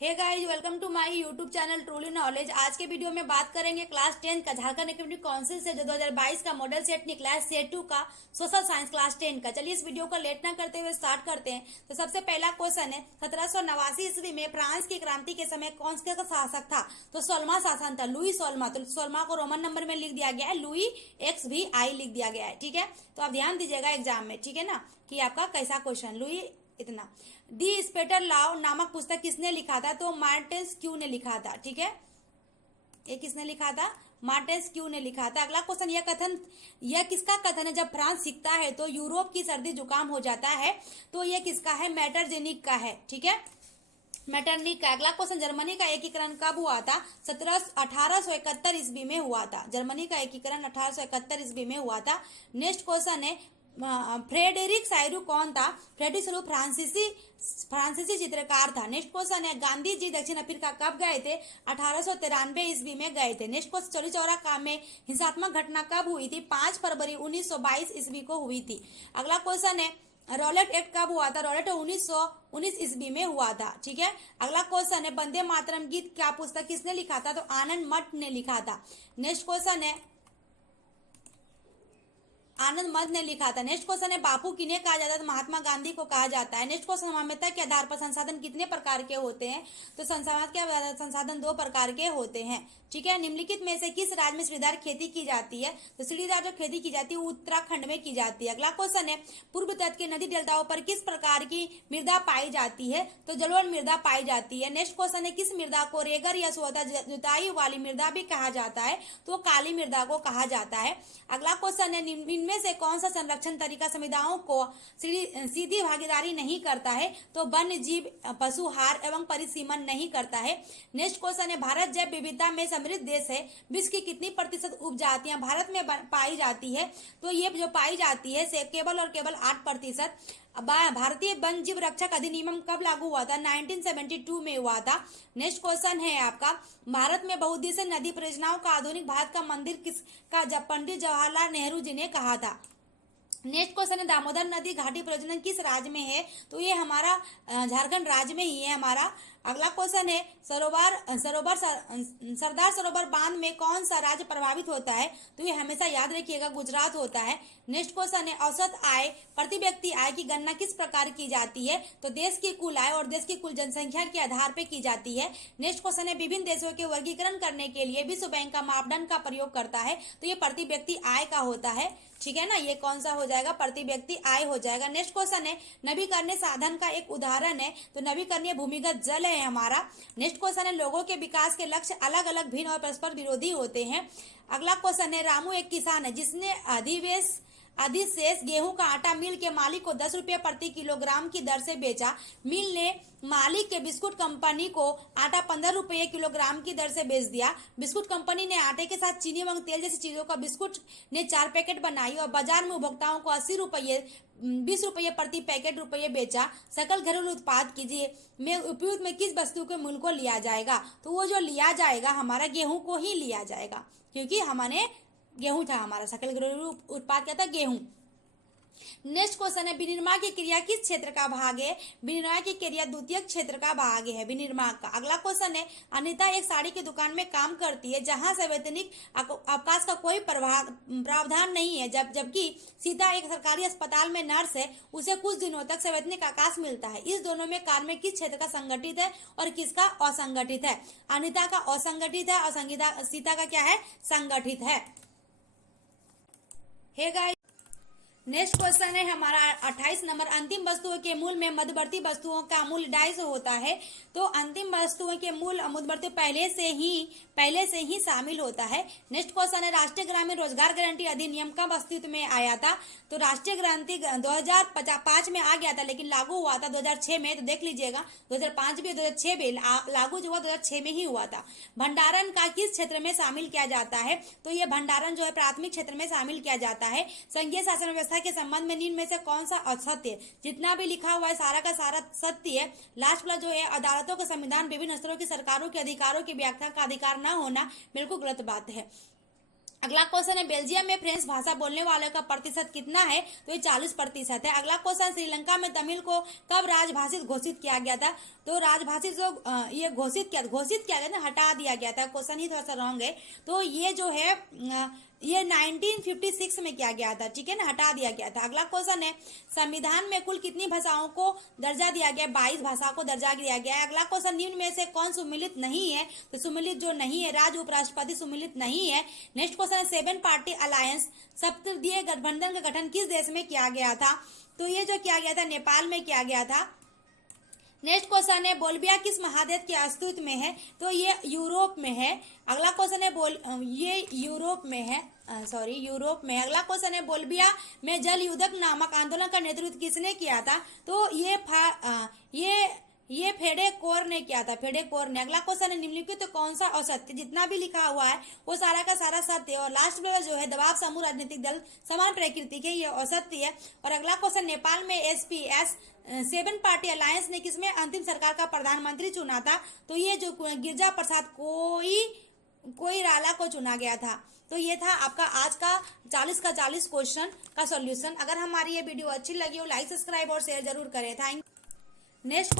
Hey guys, welcome to my YouTube channel truly knowledge. आज के video में बात करेंगे क्लास 10 का झारखंड एकेडमिक काउंसिल से जो 2022 का मॉडल सेट निकला है सेट 2 का सोशल साइंस क्लास 10 का। चलिए इस वीडियो को लेट ना करते हुए स्टार्ट करते हैं। तो सबसे पहला क्वेश्चन है, 1789 ईस्वी में फ्रांस की क्रांति के समय कौन सा शासक था? तो सोलमा शासन था, लुई सोलमा। तो सोलमा को रोमन नंबर में लिख दिया गया है, लुई XVI लिख दिया गया है। ठीक है, तो आप ध्यान दीजिएगा एग्जाम में, ठीक है ना, कि आपका कैसा क्वेश्चन। लुई इतना दी स्पेटर लॉ नामक पुस्तक किसने लिखा था? तो मार्टेस्क्यू ने लिखा था। ठीक है, ये किसने लिखा था? मार्टेस्क्यू ने लिखा था। अगला क्वेश्चन, यह किसका कथन है? जब फ्रांस सीखता है तो यूरोप की सर्दी जुकाम हो जाता है। तो यह किसका है? मैटरजेनिक का है। ठीक है, मैटरनिक का। अगला क्वेश्चन, जर्मनी का एकीकरण कब हुआ था? 1871 ईस्वी में हुआ था। जर्मनी का एकीकरण 1871 ईस्वी में हुआ था। नेक्स्ट क्वेश्चन है, फ्रेडरिक सायरू कौन था? फ्रेडरिक सायरू फ्रांसीसी चित्रकार था। नेक्स्ट क्वेश्चन है, गांधी जी दक्षिण अफ्रीका कब गए थे? 1893 ईस्वी में गए थे। नेक्स्ट क्वेश्चन, चौरी चौरा काम में हिंसात्मक घटना कब हुई थी? 5 फरवरी 1922 ईस्वी को हुई थी। अगला क्वेश्चन है, रॉलेट एक्ट कब हुआ था? रॉलेट 1919 ईस्वी में हुआ था। ठीक है, अगला क्वेश्चन है, वंदे मातरम गीत क्या पुस्तक किसने लिखा था? तो आनंद मठ ने लिखा था। नेक्स्ट क्वेश्चन है, आनंद मठ ने लिखा था। नेक्स्ट क्वेश्चन है, बापू किन्हें कहा जाता है? तो महात्मा गांधी को कहा जाता है। नेक्स्ट क्वेश्चन, मान्यता के आधार पर संसाधन कितने प्रकार के होते हैं? तो संसाधन 2 प्रकार के होते हैं। ठीक है, निम्नलिखित में से किस राज्य में सीढ़ीदार खेती की जाती है? तो सीढ़ीदार जो खेती की जाती है उत्तराखंड में की जाती है। अगला क्वेश्चन है, पूर्व तट के नदी डेल्टाओं पर किस प्रकार की मृदा पाई जाती है? तो जलोढ़ मृदा पाई जाती है। नेक्स्ट क्वेश्चन है, किस मृदा को रेगर या स्वतः जुताई वाली मृदा भी कहा जाता है? तो काली मृदा को कहा जाता है। अगला क्वेश्चन है, इनमें से कौन सा संरक्षण तरीका समुदायों को सीधी भागीदारी नहीं करता है? तो वन्य जीव, पशुहार एवं परिसीमन नहीं करता है। नेक्स्ट क्वेश्चन है, भारत जैव विविधता में समृद्ध देश है, विश्व की कितनी प्रतिशत उपजातियां भारत में पाई जाती है? तो ये जो पाई जाती है से केवल और केवल 8%। भारतीय वन जीव रक्षक अधिनियम कब लागू हुआ था? 1972 में हुआ था। नेक्स्ट क्वेश्चन है आपका, भारत में बहुउद्देशीय नदी परियोजनाओं का आधुनिक भारत का मंदिर किसका? जब पंडित जवाहरलाल नेहरू जी ने कहा था। नेक्स्ट क्वेश्चन है, दामोदर नदी घाटी परियोजना किस राज्य में है? तो ये हमारा झारखंड राज्य में ही है हमारा। अगला क्वेश्चन है, सरदार सरोवर बांध में कौन सा राज्य प्रभावित होता है? तो ये हमेशा याद रखिएगा, गुजरात होता है। नेक्स्ट क्वेश्चन है, औसत आय प्रति व्यक्ति आय की गणना किस प्रकार की जाती है? तो देश की कुल आय और देश की कुल जनसंख्या के आधार पर की जाती है। नेक्स्ट क्वेश्चन है, विभिन्न देशों के वर्गीकरण करने के लिए विश्व बैंक का मापदंड का प्रयोग करता है। तो ये प्रति व्यक्ति आय का होता है। ठीक है ना, ये कौन सा हो जाएगा? प्रति व्यक्ति आय हो जाएगा। नेक्स्ट क्वेश्चन है, नवीकरणीय साधन का एक उदाहरण है? तो नवीकरणीय भूमिगत जल है हमारा। नेक्स्ट क्वेश्चन है, लोगों के विकास के लक्ष्य अलग अलग भिन्न और परस्पर विरोधी होते हैं। अगला क्वेश्चन है, रामू एक किसान है जिसने अधिशेष गेहूं का आटा मिल के मालिक को 10 रुपये प्रति किलोग्राम की दर से बेचा। मिल ने मालिक के बिस्कुट कंपनी को आटा 15 रुपये किलोग्राम की दर से बेच दिया। बिस्कुट कंपनी ने आटे के साथ चीनी एवं तेल जैसी चीजों का बिस्कुट ने 4 पैकेट बनाई और बाजार में उपभोक्ताओं को 20 रुपये प्रति पैकेट रुपये बेचा। सकल घरेलू उत्पाद कीजिए में उपयुक्त में किस वस्तु के मूल्य को लिया जाएगा? तो वो जो लिया जाएगा हमारा गेहूं को ही लिया जाएगा, क्योंकि हमने गेहूं था, हमारा सकल घरेलू उत्पाद क्या था? गेहूं। नेक्स्ट क्वेश्चन है, विनिर्माण की क्रिया किस क्षेत्र का भाग है? विनिर्माण की क्रिया द्वितीयक क्षेत्र का भाग है विनिर्माण का। अगला क्वेश्चन है, अनिता एक साड़ी की दुकान में काम करती है जहां संवैतनिक अवकाश का कोई प्रावधान नहीं है, जबकि सीता एक सरकारी अस्पताल में नर्स है, उसे कुछ दिनों तक संवैतनिक अवकाश मिलता है। इस दोनों में कार्य में किस क्षेत्र का संगठित है और किसका असंगठित है? अनिता का असंगठित है और सीता का क्या है? संगठित है। हे गाइस, नेक्स्ट क्वेश्चन है हमारा 28 नंबर, अंतिम वस्तुओं के मूल में मध्यवर्ती वस्तुओं का मूल्य 250 होता है। तो अंतिम वस्तुओं के मूल मध्यवर्ती पहले से ही शामिल होता है। नेक्स्ट क्वेश्चन है, राष्ट्रीय ग्रामीण रोजगार गारंटी अधिनियम कब अस्तित्व में आया था? तो राष्ट्रीय गारंटी 2005 में आ गया था, लेकिन लागू हुआ था 2006 में। तो देख लीजिएगा, 2005 भी 2006 भी लागू जो हुआ 2006 में ही हुआ था। भंडारण का किस क्षेत्र में शामिल किया जाता है? तो ये भंडारण जो है प्राथमिक क्षेत्र में शामिल किया जाता है। संघीय शासन व्यवस्था के संबंध में निम्न में से कौन सा असत्य? जितना भी लिखा हुआ है सारा का सारा सत्य है। लास्ट वाला जो है, अदालतों का संविधान विभिन्न स्तरों की सरकारों के अधिकारों की व्याख्या का अधिकार न होना, बिल्कुल गलत बात है। अगला क्वेश्चन है बेल्जियम में फ्रेंच भाषा बोलने वालों का प्रतिशत कितना है, तो ये 40% है। अगला क्वेश्चन श्रीलंका में तमिल को कब राजभाषित घोषित किया गया था, तो राजभाषित जो ये घोषित किया गया था, हटा दिया गया था। क्वेश्चन ही थोड़ा सा रॉन्ग है, तो ये जो है ये 1956 में किया गया था, ठीक है ना, हटा दिया गया था। अगला क्वेश्चन है संविधान में कुल कितनी भाषाओं को दर्जा दिया गया, 22 भाषा को दर्जा दिया गया है। अगला क्वेश्चन निम्न में से कौन सुमिलित नहीं है, तो सुमिलित जो नहीं है, राज्य उपराष्ट्रपति सुमिलित नहीं है। नेक्स्ट क्वेश्चन है 7 पार्टी अलायंस सप्तदलीय गठबंधन का गठन किस देश में किया गया था, तो ये जो किया गया था नेपाल में किया गया था। नेक्स्ट क्वेश्चन है बोल्विया किस महाद्वीप के अस्तित्व में है, तो ये यूरोप में है। अगला क्वेश्चन है ये यूरोप में है, यूरोप में। अगला क्वेश्चन है बोल्विया में जल युद्धक नामक आंदोलन का नेतृत्व किसने किया था, तो ये फेडे कोर ने किया था, फेडे कोर ने। अगला क्वेश्चन है निम्नलिखित तो कौन सा असत्य, जितना भी लिखा हुआ है वो सारा का सारा सत्य है। और लास्ट में जो है दबाव समूह राजनीतिक दल समान प्रकृति के, ये असत्य है। और अगला क्वेश्चन नेपाल में SPS 7 पार्टी अलायंस ने किसमें अंतिम सरकार का प्रधानमंत्री चुना था, तो ये जो गिरिजा प्रसाद कोइराला को चुना गया था। तो ये था आपका आज का 40 का 40 क्वेश्चन का सॉल्यूशन। अगर हमारी ये वीडियो अच्छी लगी हो लाइक सब्सक्राइब और शेयर जरूर करें। Thank next